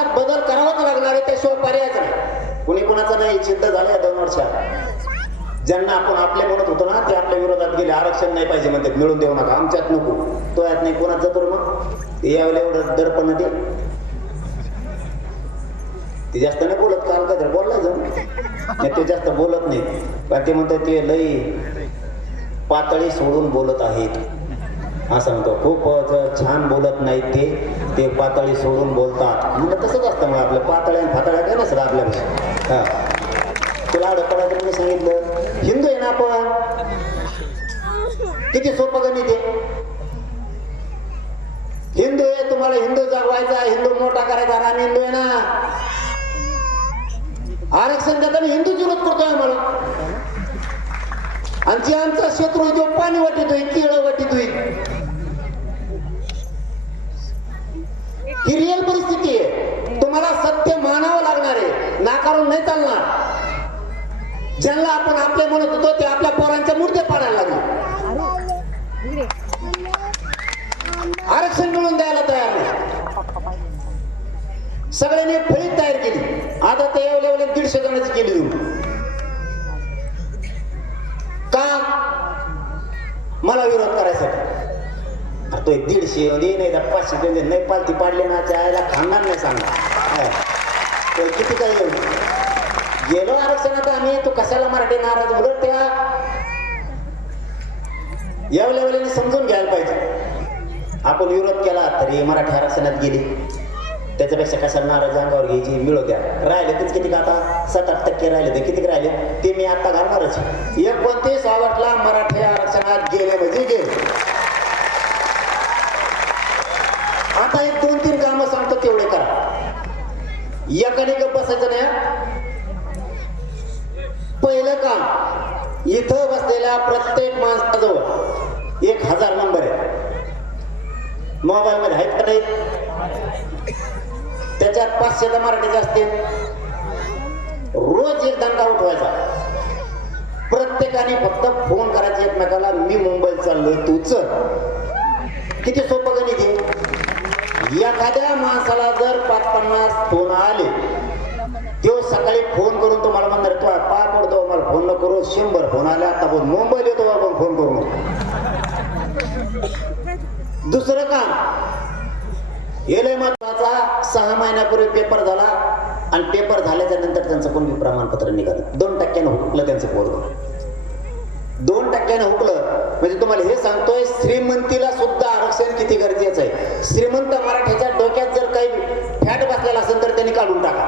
समाजात बदल करावाच लागणार आहे, त्याशिवाय पर्यायच नाही. कुणी कुणाचं नाही सिद्ध झालंय 2 वर्षात. ज्यांना आपण आपले म्हणत होतो ना ते आपल्या विरोधात गेले. आरक्षण नाही पाहिजे म्हणतात, मिळून देऊ नका, आमच्यात नको, तो यात नाही, कोणाच जातो मग यावेळेला एवढं दडपण ते जास्त नाही बोलत. काल का बोलला जाऊन ते जास्त बोलत नाही, पण ते म्हणतात ते लई पातळी सोडून बोलत आहेत असं म्हणतो. खूप छान बोलत नाहीत ते पातळी सोडून बोलतात. म्हणजे तसंच असतं मग आपलं पातळ्या आणि फातळ्या काय नसतं आपल्यापेक्षा. हा तुला अडकडायचं मी सांगितलं, हिंदू आहे ना आपण, किती सोपं गणित आहे. हिंदू आहे, तुम्हाला हिंदू जगवायचा, हिंदू मोठा करायचा, आम्ही हिंदू आहे ना. आरक्षण देताना हिंदूच विरोध करतोय आम्हाला. आणि जे आमचा शत्रू आहे तो पाणी वाटतोय, केळं वाटतोय. ही रिअल परिस्थिती आहे. तुम्हाला सत्य मानावं लागणार आहे, नाकारून नाही चालणार. ज्यांना आपण आपले म्हणत होतो ते आपल्या पोरांच्या मूर्त्या पाडायला लागले. आरक्षण मिळून द्यायला तयार नाही. सगळ्यांनी फळी तयार केली. आता ते एवढे 150 जणांची केली तुम्ही का? मला विरोध करायचा. तो 150 नाही तर 500 नाही पालती पाडले ना त्याला खाणार नाही सांगणार. किती काय गेलो आरक्षणात आम्ही, तू कशाला मराठी नाराज? उलट त्या या लेवलने समजून घ्यायला पाहिजे. आपण विरोध केला तरी मराठी आरक्षणात गेली, त्याच्यापेक्षा कशाला नाराज अंगावर घ्यायची? मिळू द्या. राहिले तेच किती, आता 7-8% राहिले, तर किती राहिले ते मी आता घालणारच. 29 ऑगस्टला मराठी आरक्षणात गेले म्हणजे गेले. आता 1-2-3 कामं सांगतो तेवढे करा. एकाने गप्प बसायचं नाही. पहिलं काम, इथं बसलेल्या प्रत्येक माणसाजवळ 1000 नंबर आहे. मोबाईल मध्ये आहेत का नाही? त्याच्यात 500 मराठीचे असतील. रोज एक दंगा उठवायचा. प्रत्येकाने फक्त फोन करायचे एकमेकाला, मी मुंबईत चाललोय, तू चल. किती सोपं गणित आहे. एखाद्या माणसाला जर 5-50 फोन आले, तो सकाळी फोन करून तुम्हाला म्हणणार तू पाय पडतो, मला फोन न करू. 100 फोन आले, आता बोल मुंबईला येतो आपण फोन करू नको. दुसरं काम हे लय महत्वाचा. 6 महिन्यापूर्वी पेपर झाला आणि पेपर झाल्याच्या नंतर त्यांचं कोणती प्रमाणपत्र निघालं. 2% हुकलं त्यांचं पोरग. 2% हुकलं म्हणजे तुम्हाला हे सांगतोय, श्रीमंतीला सुद्धा आरक्षण किती गरजेचं आहे. श्रीमंत मराठ्याच्या डोक्यात जर काही फॅट बसलेला असेल तर त्यांनी काढून टाका.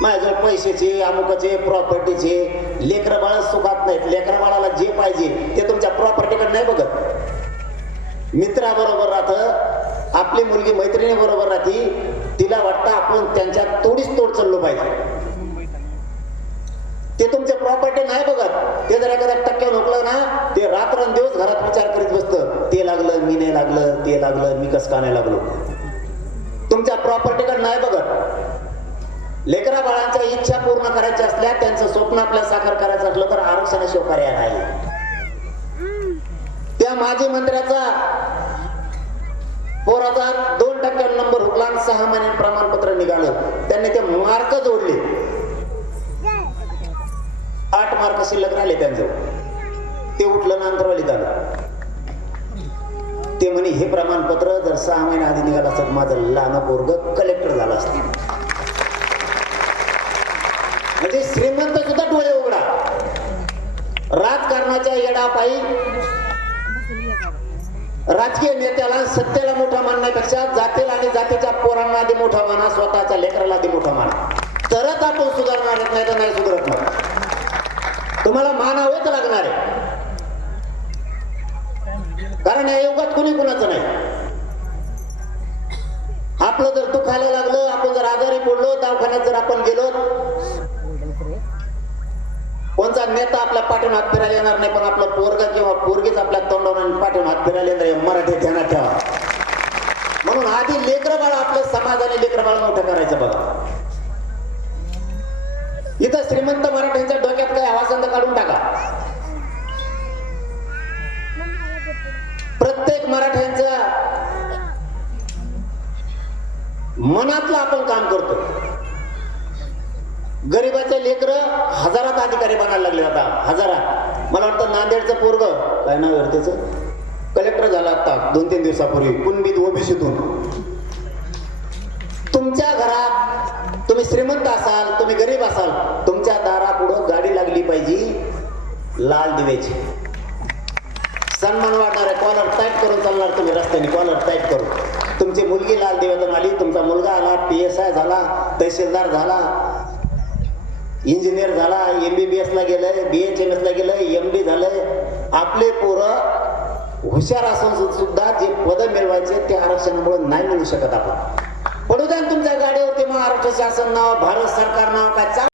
माझ्याजवळ पैशाचे, अमुकाचे, प्रॉपर्टीचे. लेकरं बाळ सुखात नाहीत. लेकरं बाळाला जे पाहिजे ते तुमच्या प्रॉपर्टीकडे नाही बघत. मित्राबरोबर राहतं, आपली मुलगी मैत्रिणी बरोबर राहती, तिला वाटतं आपण त्यांच्या तोडीस तोड चाललो पाहिजे. ते तुमचे प्रॉपर्टी नाही बघत. ते जर एखाद्या टक्क्यावर हुकलं ना, ते रात्रंदिवस घरात विचार करीत बसतं, ते लागलं मी नाही लागलं, ते लागलं मी कसं का नाही लागलो. तुमच्या प्रॉपर्टीकडे नाही बघत. लेकरा बाळांच्या इच्छा पूर्ण करायच्या असल्या, त्यांचं स्वप्न आपल्या साकार करायचं असलं तर आरक्षणाशिवाय पर्याय नाही. त्या माजी मंत्र्याचा पोराचा 2% नंबर हुकला आणि 6 महिन्यांनी प्रमाणपत्र निघालं. त्यांनी ते मार्क जोडले. 8 मार्क शिल्लक राहिले त्यांचं. ते उठलं नंतरवाली झालं. ते म्हणे हे प्रमाणपत्र जर 6 महिन्या आधी निघालं असतं, माझं लहान पोरग कलेक्टर झालं असतं. म्हणजे श्रीमंत सुद्धा डोळे उघडा. राजकारणाच्या येडापायी राजकीय नेत्याला सत्तेला मोठा मानण्यापेक्षा जातीला आणि जातीच्या पोरांना आधी मोठा माना, स्वतःच्या लेकराला आधी मोठा माना, तरच आपण सुधारणार. नाही तर नाही सुधारत. नाही तुम्हाला मानावेच लागणार आहे. कारण या युगात कुणी कुणाचं नाही. आपलं जर दुखायला लागलं, आपण जर आजारी पडलो, दवाखान्यात जर आपण गेलो, कोणता नेता आपल्या पाठीवर हात फिरायला येणार नाही, पण आपलं पोरगा किंवा पोरगीच आपल्या तोंडावर पाठीवर हात फिरायला येणार. मराठी ध्यानात ठेवा. म्हणून आधी लेकरं बाळ, आपलं समाजाने लेकरं बाळ मोठं करायचं बघा. इथं श्रीमंत मराठ्यांच्या डोक्यात काय हवासंद काढून टाका. प्रत्येक मराठ्यांचा मनातलं आपण काम करतो. गरीबाचे लेकर हजारात अधिकारी बनायला लागले आता, हजारात. मला वाटतं नांदेडचं पोरग, काय नाव आहे त्याचं, कलेक्टर झाला आता 2-3 दिवसापूर्वी, कुणबीत ओबीसीतून. तुमच्या घरात तुम्ही श्रीमंत असाल, तुम्ही गरीब असाल, तुमच्या दारापुढं गाडी लागली पाहिजे लाल दिव्याची, सन्मान वाटणार आहे. कॉलर टाईट करून चालणार तुम्ही रस्त्याने, कॉलर टाईट करून. तुमची मुलगी लाल दिव्यातून आली, तुमचा मुलगा आला, PSI झाला, तहसीलदार झाला, इंजिनियर झाला, MBBS ला गेलंय, BHMS ला गेलंय, MD झालंय. आपले पोरं हुशार असून सुद्धा जे पद मिळवायचे ते आरक्षणामुळे नाही मिळू शकत. आपण पडू द्या तुमच्या गाडीवरती महाराष्ट्र शासन नाव, भारत सरकार नाव, काय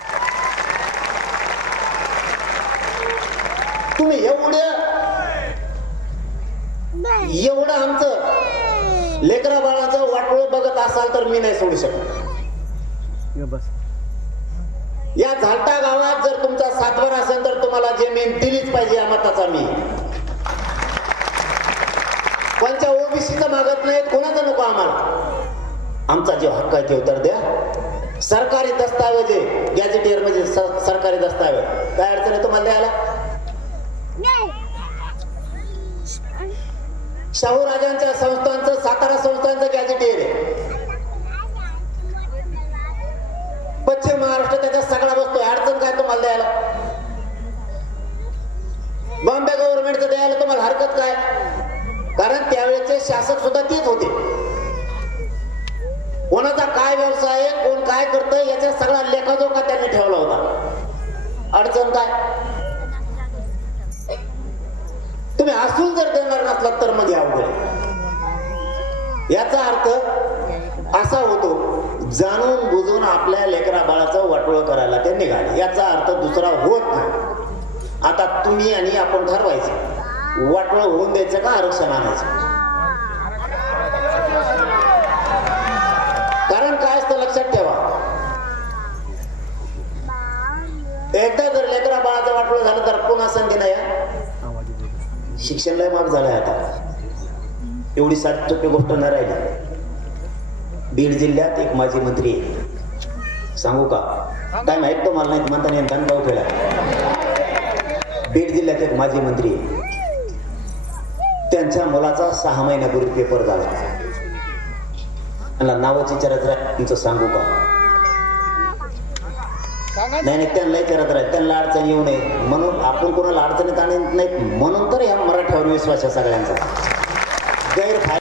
तुम्ही एवढं आमचं लेकरा बाळाचं वाटोळ बघत असाल तर मी नाही सोडू शकत. या झालटा गावात जर तुमचा सातबार असेल तर तुम्हाला जमीन दिलीच पाहिजे या मताचा मी. कोणत्या ओबीसीचं मागत नाहीत, कोणाचं नको आम्हाला. आमचा जो हक्क आहे ते उत्तर द्या. सरकारी दस्तावेज आहे, गॅजेटियर म्हणजे सरकारी दस्तावेज, काय अडचण आहे तुम्हाला द्यायला? शाहू राजांच्या संस्थांचं, सातारा संस्थांचं गॅजेटियर आहे. पश्चिम महाराष्ट्र त्याच्यात सगळा बसतोय, अडचण काय तुम्हाला द्यायला? बॉम्बे गव्हर्नमेंटचं द्यायला तुम्हाला हरकत काय? कारण त्यावेळेचे शासक सुद्धा तेच होते. कोणाचा काय व्यवसाय आहे, कोण काय करतं याचा सगळा लेखाजोखा त्यांनी ठेवला होता. अडचण काय? तुम्ही असून जर देणार नसलात तर मग अवघड. याचा अर्थ असा होतो जाणून बुजून आपल्या लेकरा बाळाचं वाटोळ करायला ते निघाले. याचा अर्थ दुसरा होत नाही. आता तुम्ही आणि आपण ठरवायचं, वाटोळ होऊन द्यायचं का आरक्षण आणायचं. कारण काय असतं लक्षात ठेवा, एकदा जर लेकरा बाळाचं वाटोळ झालं तर पुन्हा संधी नाही. शिक्षण लय माग झालंय आता, एवढी 60% गोष्ट नाही राहिली. बीड जिल्ह्यात एक माजी मंत्री आहे, सांगू का? काय माहित तो मला नाही म्हणता नाही, धनगाव खेळा. बीड जिल्ह्यात एक माजी मंत्री आहे, त्यांच्या मुलाचा 6 महिन्यापूर्वी पेपर झाला. त्यांना नावाची चरित्र तुमचं सांगू का? नाही त्यांना विचारत राहील, त्यांना अडचण येऊ नये म्हणून आपण कोणाला अडचणीत आणत नाहीत म्हणून तर या मराठ्यावर विश्वास आहे सगळ्यांचा. गैरफायदा